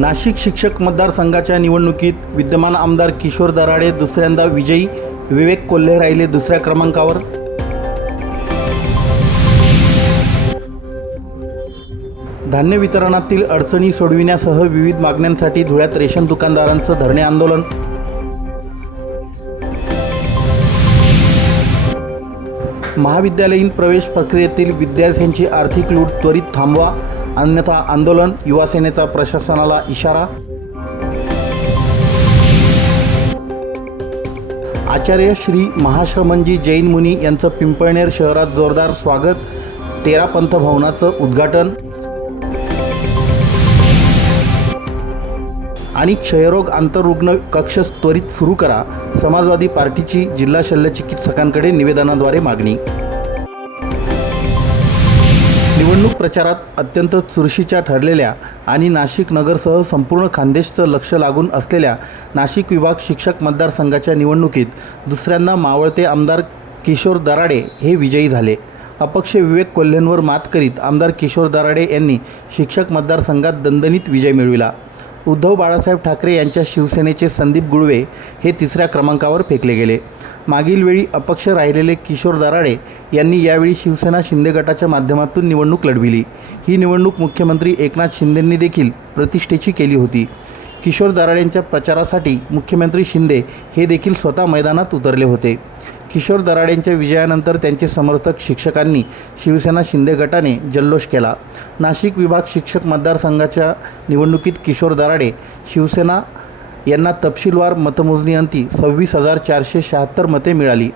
नाशिक शिक्षक मतदारसंघाच्या निवडणुकीत विद्यमान आमदार किशोर दराडे दुसऱ्यांदा विजयी विवेक कोल्हे राहिले दुसऱ्या क्रमांकावर. धान्य वितरणातील अडचणी सोडविण्यासह विविध मागण्यांसाठी धुळ्यात रेशन दुकानदारांचं धरणे आंदोलन. महाविद्यालयीन प्रवेश प्रक्रियेतील विद्यार्थ्यांची आर्थिक लूट त्वरित थांबवा. अन्यथा आंदोलन युवासेनेचा प्रशासनाला इशारा. आचार्य श्री महाश्रमणजी जैन मुनी यांचं पिंपळनेर शहरात जोरदार स्वागत. तेरा पंथ भवनाचं उद्घाटन. आणि क्षयरोग आंतररुग्ण कक्ष त्वरित सुरू करा. समाजवादी पार्टीची जिल्हा शल्यचिकित्सकांकडे निवेदनाद्वारे मागणी. निवडणूक प्रचारात अत्यंत चुरशीच्या ठरलेल्या आणि नाशिक नगरसह संपूर्ण खानदेशचं लक्ष लागून असलेल्या नाशिक विभाग शिक्षक मतदारसंघाच्या निवडणुकीत दुसऱ्यांदा मावळते आमदार किशोर दराडे हे विजयी झाले. अपक्ष विवेक कोल्हेंवर मात करीत आमदार किशोर दराडे यांनी शिक्षक मतदारसंघात दणदणीत विजय मिळविला. उद्धव बाळासाहेब ठाकरे यांच्या शिवसेनेचे संदीप गुळवे हे तिसऱ्या क्रमांकावर फेकले गेले. मागील वेळी अपक्ष राहिलेले किशोर दराडे यांनी यावेळी शिवसेना शिंदे गटाच्या माध्यमातून निवडणूक लढविली. ही निवडणूक मुख्यमंत्री एकनाथ शिंदेंनी देखील प्रतिष्ठेची केली होती. किशोर दराडेंच्या प्रचारासाठी मुख्यमंत्री शिंदे हे देखील स्वतः मैदानात उतरले होते. किशोर दराडेंच्या विजयानंतर त्यांचे समर्थक शिक्षकांनी शिवसेना शिंदे गटाने जल्लोष केला. नाशिक विभाग शिक्षक मतदारसंघाच्या निवडणुकीत किशोर दराडे शिवसेना यांना तपशीलवार मतमोजणीअंती सव्वीस हजार चारशे शहात्तर मते मिळाली.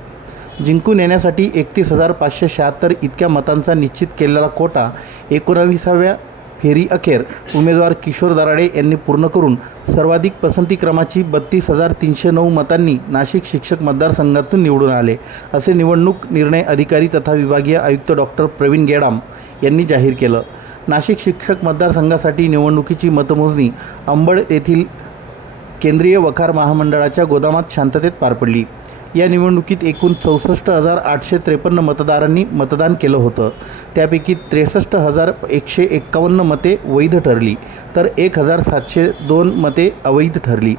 जिंकून येण्यासाठी एकतीस हजार पाचशे शहात्तर इतक्या मतांचा निश्चित केलेला कोटा एकोणाविसाव्या फेरी अखेर उमेदवार किशोर दराडे यांनी पूर्ण करून सर्वाधिक पसंती क्रमाची बत्तीस हजार तीनशे नऊ मतांनी नाशिक शिक्षक मतदारसंघातून निवडून आले. असे निवडणूक निर्णय अधिकारी तथा विभागीय आयुक्त डॉक्टर प्रवीण गेडाम यांनी जाहीर केलं. नाशिक शिक्षक मतदारसंघासाठी निवडणुकीची मतमोजणी अंबड येथील केंद्रीय वखार महामंडळाच्या गोदामात शांततेत पार पडली. या निवडणुकीत एकूण चौसष्ट हजार आठशे त्रेपन्न मतदारांनी मतदान केलं होतं. त्यापैकी त्रेसष्ट हजार एकशे एक्कावन्न मते वैध ठरली तर एक हजार सातशे दोन मते अवैध ठरली.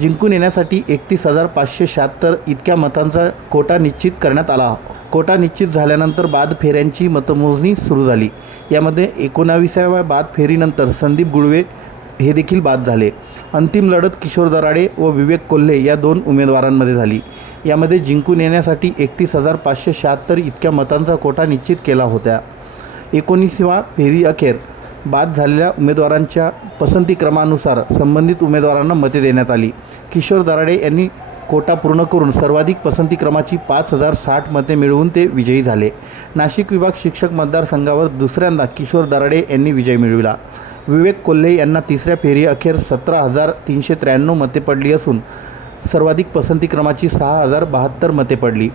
जिंकून येण्यासाठी एकतीस हजार पाचशे शहात्तर इतक्या मतांचा कोटा निश्चित करण्यात आला. कोटा निश्चित झाल्यानंतर बाद फेऱ्यांची मतमोजणी सुरू झाली. यामध्ये एकोणाविसाव्या बाद फेरीनंतर संदीप गुळवे हे देखील बाद झाले. अंतिम लढत किशोर दराडे व विवेक कोल्हे या दोन उमेदवारांमध्ये झाली. यामध्ये जिंकून येण्यासाठी एकतीस हजार पाचशे शहात्तर इतक्या मतांचा कोटा निश्चित केला होता एकोणीसवा फेरी अखेर. बाद झालेल्या उमेदवारांच्या पसंती क्रमानुसार संबंधित उमेदवारांना मते देण्यात आली. किशोर दराडे यांनी कोटा पूर्ण करून सर्वाधिक पसंती क्रमाची पाच हजार साठ मते मिळवून ते विजयी झाले. नाशिक विभाग शिक्षक मतदारसंघावर दुसऱ्यांदा किशोर दराडे यांनी विजय मिळविला. विवेक कोल्हे यांना तिसऱ्या फेरी अखेर सतरा हजार तीनशे त्र्याण्णव मते पडली असून सर्वाधिक पसंती क्रमाची सहा हजार बहात्तर मते पडली.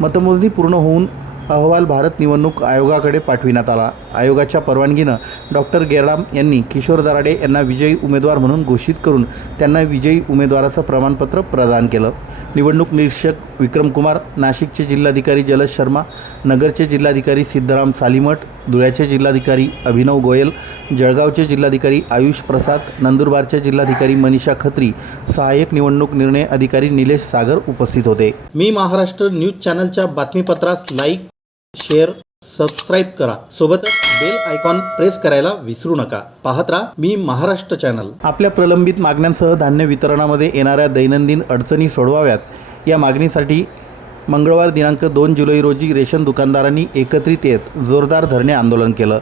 मतमोजणी पूर्ण होऊन अहवाल भारत निवडणूक आयोगाकडे पाठविण्यात आला. आयोगाच्या परवानगीनं डॉक्टर गेराम यांनी किशोर दराडे यांना विजयी उमेदवार म्हणून घोषित करून त्यांना विजयी उमेदवाराचं प्रमाणपत्र प्रदान केलं. निवडणूक निरीक्षक विक्रमकुमार नाशिकचे जिल्हाधिकारी जलज शर्मा नगरचे जिल्हाधिकारी सिद्धराम सालीमठ धुळ्याचे जिल्हाधिकारी अभिनव गोयल जळगावचे जिल्हाधिकारी आयुष प्रसाद नंदुरबारचे जिल्हाधिकारी मनीषा खत्री सहाय्यक निवडणूक निर्णय अधिकारी निलेश सागर उपस्थित होते. मी महाराष्ट्र न्यूज चॅनलच्या बातमीपत्रास लाईक शेअर सबस्क्राईब करा. सोबतच बेल आयकॉन प्रेस करायला विसरू नका. पाहत राहा मी महाराष्ट्र चॅनल आपल्या प्रलंबित मागण्यांसह धान्य वितरणामध्ये येणाऱ्या दैनंदिन अडचणी सोडवाव्यात. या मागणीसाठी मंगळवार दिनांक दोन जुलै रोजी रेशन दुकानदारांनी एकत्रित येत जोरदार धरणे आंदोलन केलं.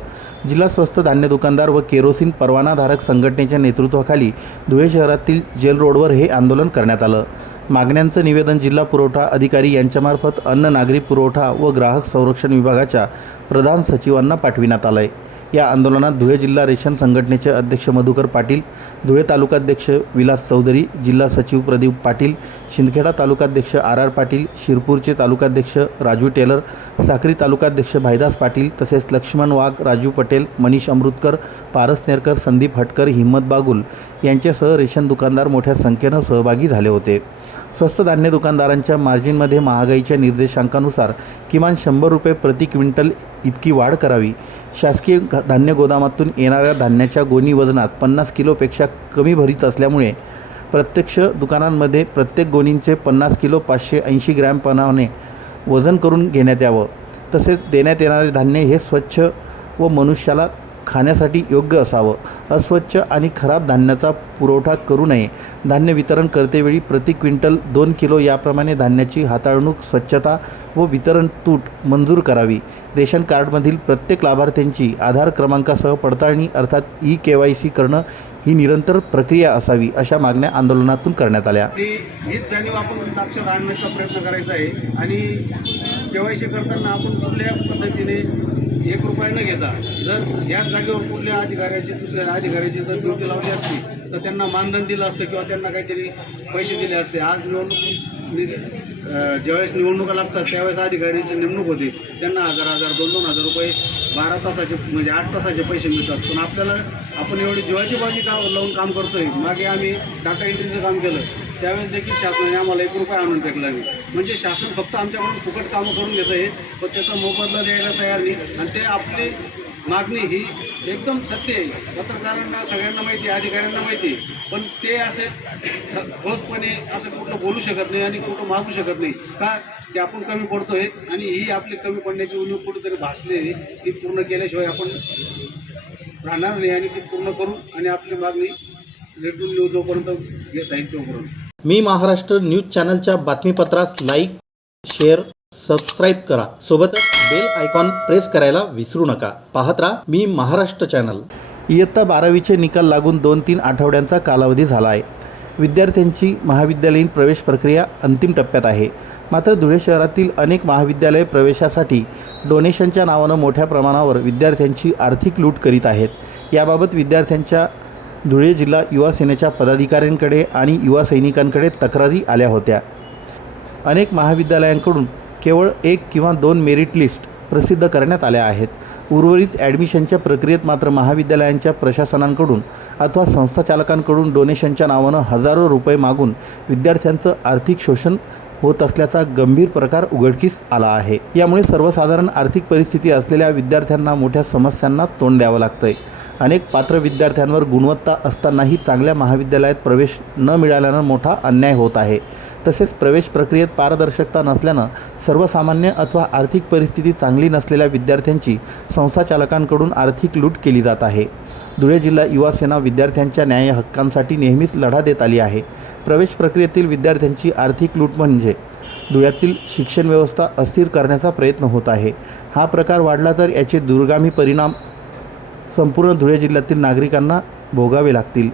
जिल्हा स्वस्त धान्य दुकानदार व केरोसिन परवानाधारक संघटनेच्या नेतृत्वाखाली धुळे शहरातील जेल रोडवर हे आंदोलन करण्यात आलं. मागण्यांचं निवेदन जिल्हा पुरवठा अधिकारी यांच्यामार्फत अन्न नागरी पुरवठा व ग्राहक संरक्षण विभागाच्या प्रधान सचिवांना पाठविण्यात आलं आहे या आंदोलनात धुळे जिल्हा रेशन संघटनेचे अध्यक्ष मधुकर पाटील धुळे तालुकाध्यक्ष विलास चौधरी जिल्हा सचिव प्रदीप पाटील शिंदखेडा तालुकाध्यक्ष आर आर पाटील शिरपूरचे तालुकाध्यक्ष राजू टेलर साक्री तालुकाध्यक्ष भाईदास पाटील तसेच लक्ष्मण वाघ राजू पटेल मनीष अमृतकर पारस नेरकर संदीप हटकर हिम्मत बागुल यांच्यासह रेशन दुकानदार मोठ्या संख्येनं सहभागी झाले होते. स्वस्त धान्य दुकानदारांच्या मार्जिनमध्ये महागाईच्या निर्देशांकानुसार किमान शंभर रुपये प्रति क्विंटल इतकी वाढ करावी. शासकीय धान्य गोदामातून येणाऱ्या धान्याच्या गोणी वजनात पन्नास किलोपेक्षा कमी भरीत असल्यामुळे प्रत्यक्ष दुकानांमध्ये प्रत्येक गोणींचे पन्नास किलो पाचशे ऐंशी ग्रॅमप्रमाणे वजन करून घेण्यात यावं. तसेच देण्यात येणारे धान्य हे स्वच्छ व मनुष्याला खाण्यासाठी योग्य असावं. अस्वच्छ आणि खराब धान्याचा पुरवठा करू नये. धान्य वितरण करतेवेळी प्रति क्विंटल दोन किलो याप्रमाणे धान्याची हाताळणूक स्वच्छता व वितरण तूट मंजूर करावी. रेशन कार्डमधील प्रत्येक लाभार्थ्यांची आधार क्रमांकासह पडताळणी अर्थात ई के वाय सी करणं ही निरंतर प्रक्रिया असावी अशा मागण्या आंदोलनातून करण्यात आल्या. हीच जाणीव आपण लक्षात आणण्याचा प्रयत्न करायचा आहे. आणि केवायसी करताना आपण कुठल्या पद्धतीने एक रुपया न घेता जर याच जागेवर कुठल्या अधिकाऱ्याची दुसऱ्या अधिकाऱ्याची जर ड्युटी लावली असती तर त्यांना मानधन दिलं असतं किंवा त्यांना काहीतरी पैसे दिले असते. आज निवडणूक ज्यावेळेस निवडणुका लागतात त्यावेळेस अधिकाऱ्यांची नेमणूक होते. त्यांना हजार हजार दोन दोन हजार रुपये बारा तासाचे म्हणजे आठ तासाचे पैसे मिळतात. पण आपल्याला आपण एवढी जीवाची बाजी का लावून काम करतोय? मागे आम्ही टाटा एंट्रीचं काम केलं. त्यावेळेस देखील शासनाने आम्हाला एक रुपये आणून फेकला नाही. म्हणजे शासन फक्त आमच्याकडून फुकट कामं करून घेतं आहे पण त्याचा मोबदला द्यायला तयार नाही. आणि ते आपली मागणी ही एकदम सत्य आहे. पत्रकारांना सगळ्यांना माहिती आहे अधिकाऱ्यांना माहिती आहे. पण ते असे ठोसपणे असं कुठलं बोलू शकत नाही आणि कुठं मागू शकत नाही. का? की आपण कमी पडतो आहे आणि ही आपली कमी पडण्याची उणीव कुठेतरी भासली ती पूर्ण केल्याशिवाय आपण राहणार नाही आणि ती पूर्ण करू आणि आपली मागणी रेटून नेऊ जोपर्यंत घेता येईल तोपर्यंत. मी महाराष्ट्र न्यूज चॅनलच्या बातमीपत्रास लाईक शेअर सबस्क्राईब करा. सोबतच बेल आयकॉन प्रेस करायला विसरू नका. पाहत राहा मी महाराष्ट्र चॅनल. इयत्ता बारावीचे निकाल लागून दोन तीन आठवड्यांचा कालावधी झाला आहे विद्यार्थ्यांची महाविद्यालयीन प्रवेश प्रक्रिया अंतिम टप्प्यात आहे. मात्र धुळे शहरातील अनेक महाविद्यालय प्रवेशासाठी डोनेशनच्या नावानं मोठ्या प्रमाणावर विद्यार्थ्यांची आर्थिक लूट करीत आहेत. याबाबत विद्यार्थ्यांच्या धुळे जिल्हा युवा सेनेच्या पदाधिकाऱ्यांकडे आणि युवा सैनिकांकडे तक्रारी आल्या होत्या. अनेक महाविद्यालयांकडून केवळ एक किंवा दोन मेरिट लिस्ट प्रसिद्ध करण्यात आल्या आहेत. उर्वरित ॲडमिशनच्या प्रक्रियेत मात्र महाविद्यालयांच्या प्रशासनांकडून अथवा संस्थाचालकांकडून डोनेशनच्या नावानं हजारो रुपये मागून विद्यार्थ्यांचं आर्थिक शोषण होत असल्याचा गंभीर प्रकार उघडकीस आला आहे. यामुळे सर्वसाधारण आर्थिक परिस्थिती असलेल्या विद्यार्थ्यांना मोठ्या समस्यांना तोंड द्यावं लागतंय. अनेक पात्र विद्यार्थ्यांवर गुणवत्ता असतानाही चांगल्या महाविद्यालयात प्रवेश न मिळाल्यानं मोठा अन्याय होत आहे. तसेच प्रवेश प्रक्रियेत पारदर्शकता नसल्यानं सर्वसामान्य अथवा आर्थिक परिस्थिती चांगली नसलेल्या विद्यार्थ्यांची संस्थाचालकांकडून आर्थिक लूट केली जात आहे. धुळे जिल्हा युवा सेना विद्यार्थ्यांच्या न्याय हक्कांसाठी नेहमीच लढा देत आली आहे. प्रवेश प्रक्रियेतील विद्यार्थ्यांची आर्थिक लूट म्हणजे धुळ्यातील शिक्षण व्यवस्था अस्थिर करण्याचा प्रयत्न होत आहे. हा प्रकार वाढला तर याचे दूरगामी परिणाम संपूर्ण धुळे जिल्ह्यातील नागरिकांना भोगावे लागतील.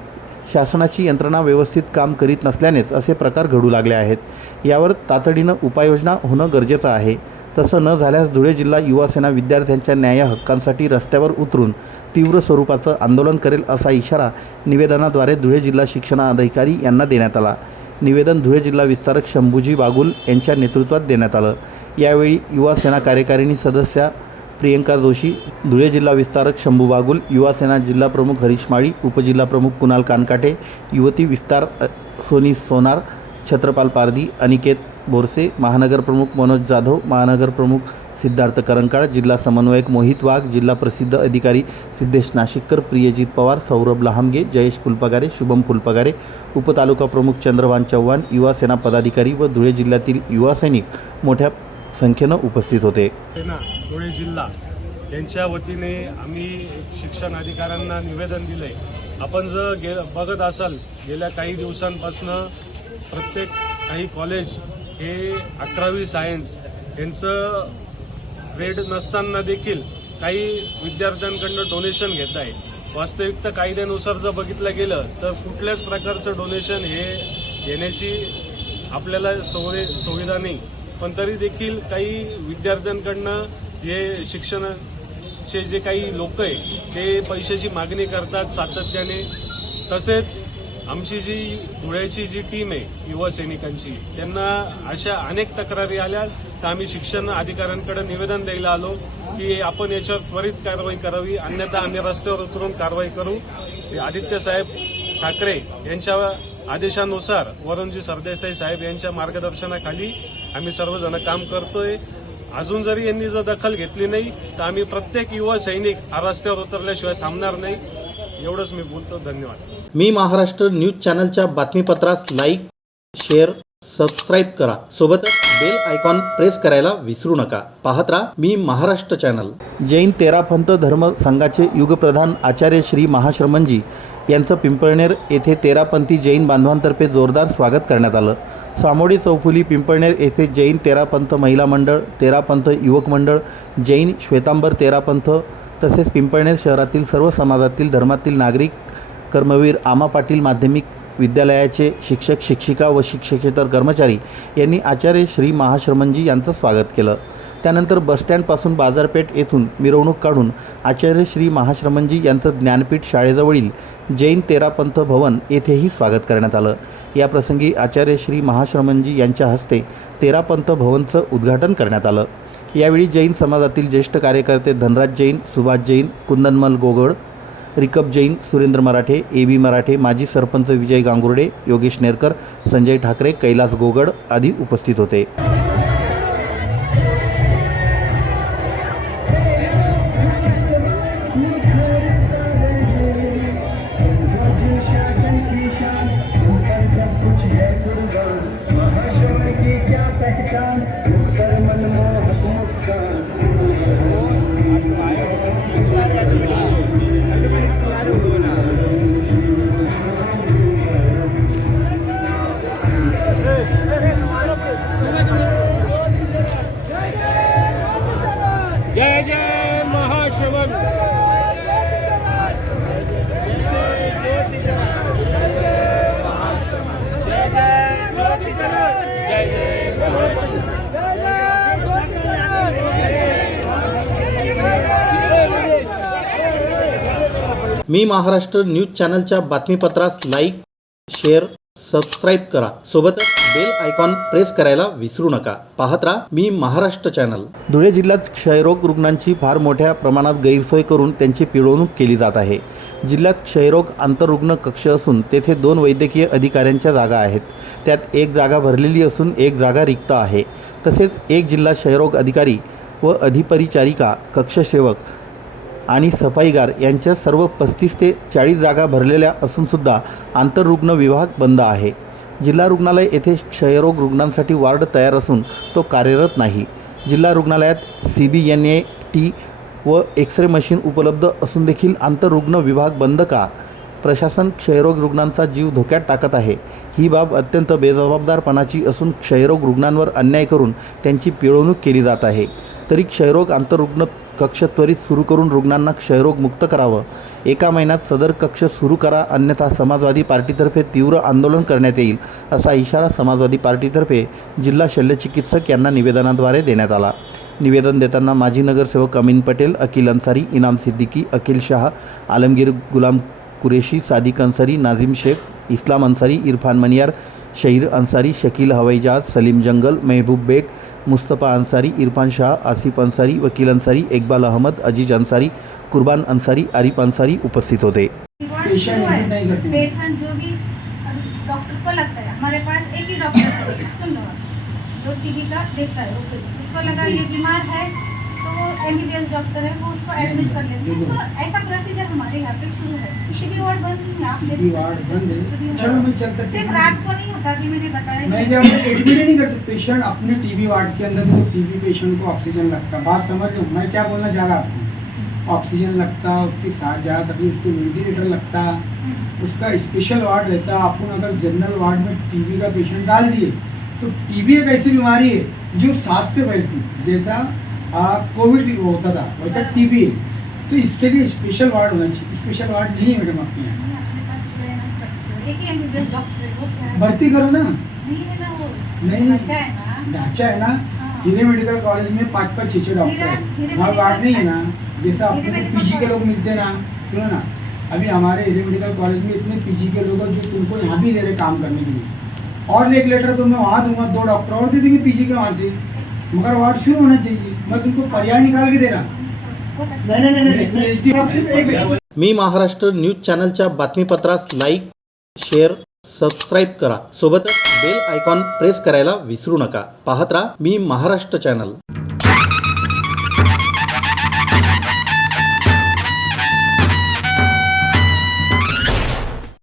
शासनाची यंत्रणा व्यवस्थित काम करीत नसल्यानेच असे प्रकार घडू लागले आहेत. यावर तातडीनं उपाययोजना होणं गरजेचं आहे. तसं न झाल्यास धुळे जिल्हा युवासेना विद्यार्थ्यांच्या न्याय हक्कांसाठी रस्त्यावर उतरून तीव्र स्वरूपाचं आंदोलन करेल असा इशारा निवेदनाद्वारे धुळे जिल्हा शिक्षणाधिकारी यांना देण्यात आला. निवेदन धुळे जिल्हा विस्तारक शंभूजी बागुल यांच्या नेतृत्वात देण्यात आलं. यावेळी युवासेना कार्यकारिणी सदस्या प्रियंका जोशी धुळे जिल्हा विस्तारक शंभू बागुल युवासेना जिल्हा प्रमुख हरीश माळी उपजिल्हा प्रमुख कुणाल कानकाटे युवती विस्तार सोनी सोनार छत्रपाल पारधी अनिकेत बोरसे महानगर प्रमुख मनोज जाधव महानगर प्रमुख सिद्धार्थ करंकाळ जिल्हा समन्वयक मोहित वाघ जिल्हा प्रसिद्ध अधिकारी सिद्धेश नाशिककर प्रियजित पवार सौरभ लहामगे जयेश फुलपगारे शुभम फुलपगारे उपतालुका प्रमुख चंद्रभान चव्हाण युवासेना पदाधिकारी व धुळे जिल्ह्यातील युवा सैनिक मोठ्या संख्येनं उपस्थित होते. धुळे जिल्हा यांच्या वतीने आम्ही शिक्षण अधिकाऱ्यांना निवेदन दिले आपण जर गे बघत असाल गेल्या काही दिवसांपासून प्रत्येक काही कॉलेज हे अकरावी सायन्स यांचं ग्रेड नसताना देखील काही विद्यार्थ्यांकडनं डोनेशन घेत आहे. वास्तविकता कायद्यानुसार जर बघितलं गेलं तर कुठल्याच प्रकारचं डोनेशन हे घेण्याची आपल्याला सोय सुविधा नाही. पण तरी देखील काही विद्यार्थ्यांकडनं हे शिक्षणाचे जे काही लोक आहे ते पैशाची मागणी करतात सातत्याने. तसेच आमची जी धुळ्याची जी टीम आहे युवा सैनिकांची त्यांना अशा अनेक तक्रारी आल्या तर आम्ही शिक्षण अधिकाऱ्यांकडे निवेदन द्यायला आलो की आपण याच्यावर त्वरित कारवाई करावी अन्यथा आम्ही रस्त्यावर उतरून कारवाई करू. आदित्य साहेब ठाकरे यांच्या आदेशानुसार वरुणजी सरदेसाई साहेब यांच्या मार्गदर्शनाखाली आम्ही सर्वजण काम करतोय. अजून जरी यांनी जर दखल घेतली नाही तर आम्ही प्रत्येक युवा सैनिक हा रस्त्यावर उतरल्याशिवाय थांबणार नाही. एवढंच मी बोलतो. धन्यवाद. मी महाराष्ट्र न्यूज चॅनलच्या बातमीपत्रास लाईक शेअर सबस्क्राईब करा. सोबतच बेल आयकॉन प्रेस करायला विसरू नका. पाहत राहा मी महाराष्ट्र चॅनल. जैन तेरापंथ धर्म संघाचे युगप्रधान आचार्य श्री महाश्रमणजी यांचं पिंपळनेर येथे तेरापंथी जैन बांधवांतर्फे जोरदार स्वागत करण्यात आलं. सामोडी चौफुली पिंपळनेर येथे जैन तेरापंथ महिला मंडळ तेरापंथ युवक मंडळ जैन श्वेतांबर तेरापंथ तसेच पिंपळनेर शहरातील सर्व समाजातील धर्मातील नागरिक कर्मवीर आमा पाटील माध्यमिक विद्यालयाचे शिक्षक शिक्षिका व शिक्षकेतर कर्मचारी यांनी आचार्य श्री महाश्रमणजी यांचं स्वागत केलं. त्यानंतर बसस्टँडपासून बाजारपेठ येथून मिरवणूक काढून आचार्य श्री महाश्रमणजी यांचं ज्ञानपीठ शाळेजवळील जैन तेरापंथ भवन येथेही स्वागत करण्यात आलं. याप्रसंगी आचार्य श्री महाश्रमणजी यांच्या हस्ते तेरापंथ भवनचं उद्घाटन करण्यात आलं. यावेळी जैन समाजातील ज्येष्ठ कार्यकर्ते धनराज जैन सुभाष जैन कुंदनमल गोगड रिकब जैन सुरेंद्र मराठे ए बी मराठे माजी सरपंच विजय गांगुर्डे योगेश नेरकर संजय ठाकरे कैलास गोगड आदी उपस्थित होते. मी महाराष्ट्र न्यूज चॅनलच्या बातमीपत्रास लाईक शेअर सबस्क्राईब करा. सोबतच बेल आयकॉन प्रेस करायला विसरू नका. पाहत राहा मी महाराष्ट्र चॅनल. धुळे जिल्ह्यात क्षयरोग रुग्णांची फार मोठ्या प्रमाणात गैरसोय करून त्यांची पिळवणूक केली जात आहे. जिल्ह्यात क्षयरोग आंतररुग्ण कक्ष असून तेथे दोन वैद्यकीय अधिकाऱ्यांच्या जागा आहेत. त्यात एक जागा भरलेली असून एक जागा रिक्त आहे. तसेच एक जिल्हा क्षयरोग अधिकारी व अधिपरिचारिका कक्षसेवक आणि सफाईगार यांच्या सर्व पस्तीस ते चाळीस जागा भरलेल्या असूनसुद्धा आंतररुग्ण विभाग बंद आहे. जिल्हा रुग्णालय येथे क्षयरोग रुग्णांसाठी वार्ड तयार असून तो कार्यरत नाही. जिल्हा रुग्णालयात C B N A T व एक्स रे मशीन उपलब्ध असून देखील आंतररुग्ण विभाग बंद का? प्रशासन क्षयरोग रुग्णांचा जीव धोक्यात टाकत आहे. ही बाब अत्यंत बेजबाबदारपणाची असून क्षयरोग रुग्णांवर अन्याय करून त्यांची पिळवणूक केली जात आहे. तरी क्षयरोग आंतररुग्ण कक्ष त्वरित सुरू करून रुग्णांना क्षयरोग मुक्त करावं. एका महिन्यात सदर कक्ष सुरू करा अन्यथा समाजवादी पार्टीतर्फे तीव्र आंदोलन करण्यात येईल असा इशारा समाजवादी पार्टीतर्फे जिल्हा शल्यचिकित्सक यांना निवेदनाद्वारे देण्यात आला. निवेदन देताना माजी नगरसेवक अमीन पटेल अकिल अन्सारी इनाम सिद्दीकी अखिल शाह आलमगीर गुलाम कुरेशी सादिक अन्सारी नाझिम शेख इस्लाम अन्सारी इरफान मनियार शहीर अंसारी शकील हवाईजहाज सलीम जंगल महबूब बेग मुस्तफ़ा अंसारी इरफान शाह आसिफ अंसारी वकील अंसारी इकबाल अहमद अज़ीज़ अंसारी कुर्बान अंसारी आरिफ अंसारी उपस्थित होते है। पेशेंट जो भी डॉक्टर को लगता है हमारे पास एक ही डॉक्टर सुन लो जो टीबी का देखता है उसको लगा ये बीमार है तो एमबीबीएस डॉक्टर है वो उसको एडमिट कर लेते हैं। सो ऐसा प्रोसीजर हमारे यहाँ पे शुरू है। टीबी वार्ड बंद नहीं है आप देख वार्ड बंद CCTV है वार्ड। चलो मैं चलता सिर्फ़ रात को नहीं होता अभी मैंने बताया। नहीं जब एडमिट नहीं करते पेशेंट अपने टीबी वार्ड के अंदर तो टीबी पेशेंट को ऑक्सीजन लगता बात समझ लो मैं क्या बोलना चाह रहा आपको ऑक्सीजन लगता उसकी सांस ज़्यादा तकलीफ़ उसको वेंटिलेटर लगता हम्म, उसका स्पेशल वार्ड रहता अपन अगर जनरल वार्ड में टीबी का पेशेंट डाल दिए तो टीबी एक ऐसी बीमारी है जो सांस से फैलती जैसा कोविड होता था वैसा टीबी है तो इसके लिए स्पेशल वार्ड होना चाहिए स्पेशल वार्ड नहीं है मैडम आपके यहाँ। है ही। है है भर्ती करो ना। नहीं है नहीं। अच्छा है ना। ढांचा है ना। हाँ। हीरे मेडिकल कॉलेज में पाँच पाँच छः छः डॉक्टर है। वहाँ वार्ड नहीं है ना। जैसे आपको पीजी के लोग मिलते हैं ना सुनो ना। अभी हमारे हीरे मेडिकल कॉलेज में इतने पीजी के लोग हैं जो तुमको यहाँ भी दे रहे काम करने के लिए। और एक लेटर तो मैं वहाँ दूँगा दो डॉक्टर और दे देंगे पीजी के वहाँ से। मगर वार्ड शुरू होना चाहिए। मैं तुमको पर्याय निकाल के दे रहा बहुत अच्छा नहीं नहीं नहीं नहीं। एच डी साहब सिर्फ एक मी महाराष्ट्र न्यूज चॅनलच्या बातमीपत्रास लाईक शेअर सबस्क्राईब करा. सोबतच बेल आयकॉन प्रेस करायला विसरू नका. पाहत राहा मी महाराष्ट्र चॅनल.